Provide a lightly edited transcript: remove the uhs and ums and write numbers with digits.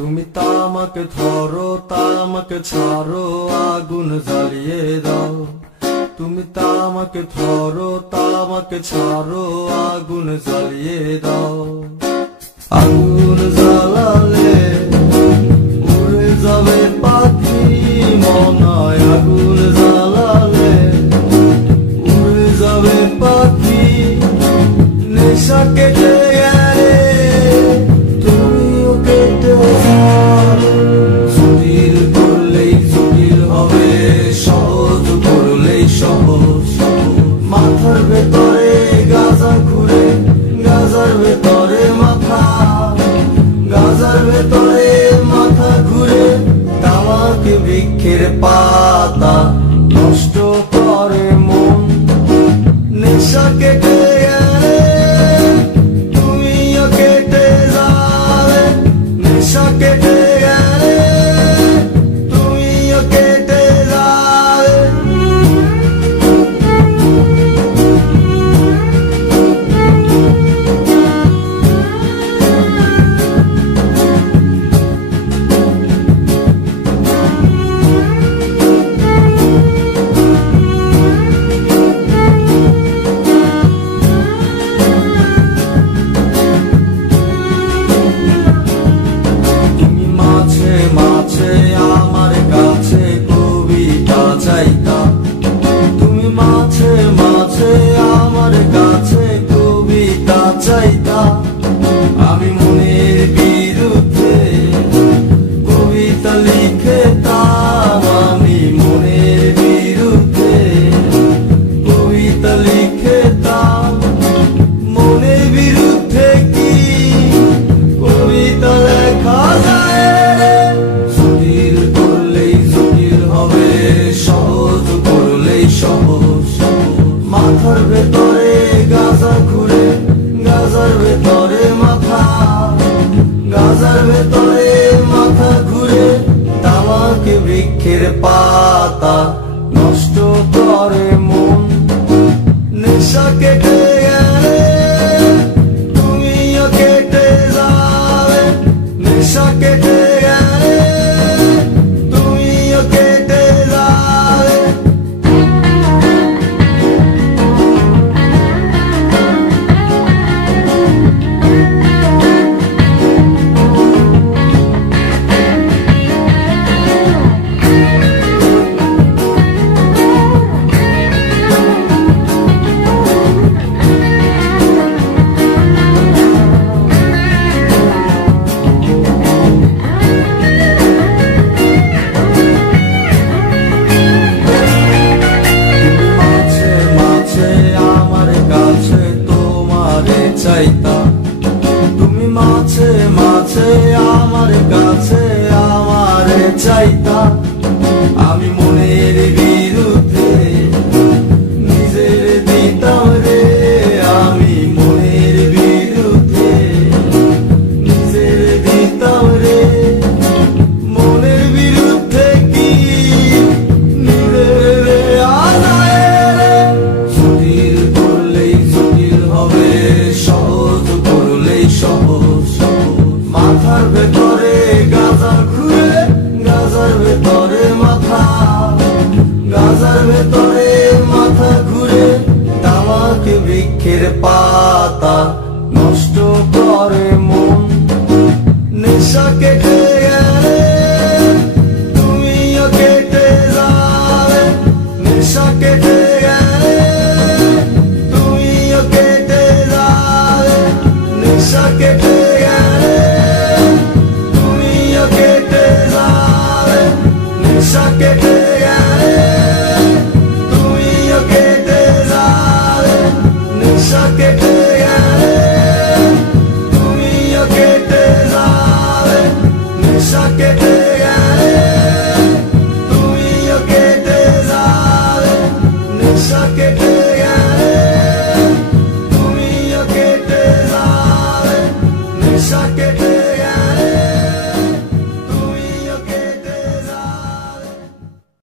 তুমি তামাকে ধরো তামাকে ছাড়ো আগুন জ্বালিয়ে দাও। তুমি তামাকে ধরো তামাকে ছাড়ো আগুন জ্বালিয়ে দাও। আগুন জ্বালালে উড়ে যাবে পাখি মনায়। আগুন জ্বালালে উড়ে যাবে পাখি। নেশা কেটে গেলে তুমিও কেটে যাও। জটিল করলেই জটিল হবে, সহজ করলেই সহজ। মাথার ভেতরে গাজা ঘুরে, গাজার ভেতরে মাথা, গাজার ভেতরে মাথা ঘুরে। তামাকে বৃক্ষের পাতা নষ্ট করে মন। নেশা কেটে গেলে তুমিও কেটে যাবে। নেশা কেটে গেলে তুমিও কেটে যাবে। তুমি মাঝে মাঝে আমার কাছে কবিতা চাইতা। আমি মনের বিরুদ্ধে কবিতা লিখতাম। আমি মনের বিরুদ্ধে কবিতা লিখতাম। মনের বিরুদ্ধে কি কবিতা লেখা যায়? জটিল করলেই জটিল হবে, সহজ করলেই সহজ। মাথার ভেতরে গাজা ঘুরে, গাজার ভেতরে মাথা, গাজার ভেতরে মাথা ঘুরে। তামাকে বৃক্ষের পাতা নষ্ট করে মন। নেশা কেটে গেলে তুমিও কেটে যাবে। নেশা কেটে গেলে তুমিও কেটে যাবে। তুমি মাঝে মাঝে আমার কাছে আমারে চাইতা। আমি মনের বিরুদ্ধে নিজের দিতাম রে। আমি মনের বিরুদ্ধে নিজের দিতাম রে। মনের বিরুদ্ধে কি নিজের দেয়া যায় রে? জটিল করলেই জটিল হবে, সহজ করলেই সহজ। মাথার ভেতরে গাজা ঘুরে, গাজার ভেতরে মাথা, গাজার ভেতরে মাথা ঘুরে। তামাকে বৃক্ষের পাতা নষ্ট করে মন। নেশা কেটে গেলে তুমিও কেটে যাবে। নেশা কেটে গেলে তুমিও কেটে যাবে। নেশা কেটে গেলে তুমিও কেটে যাবে। নেশা কেটে গেলে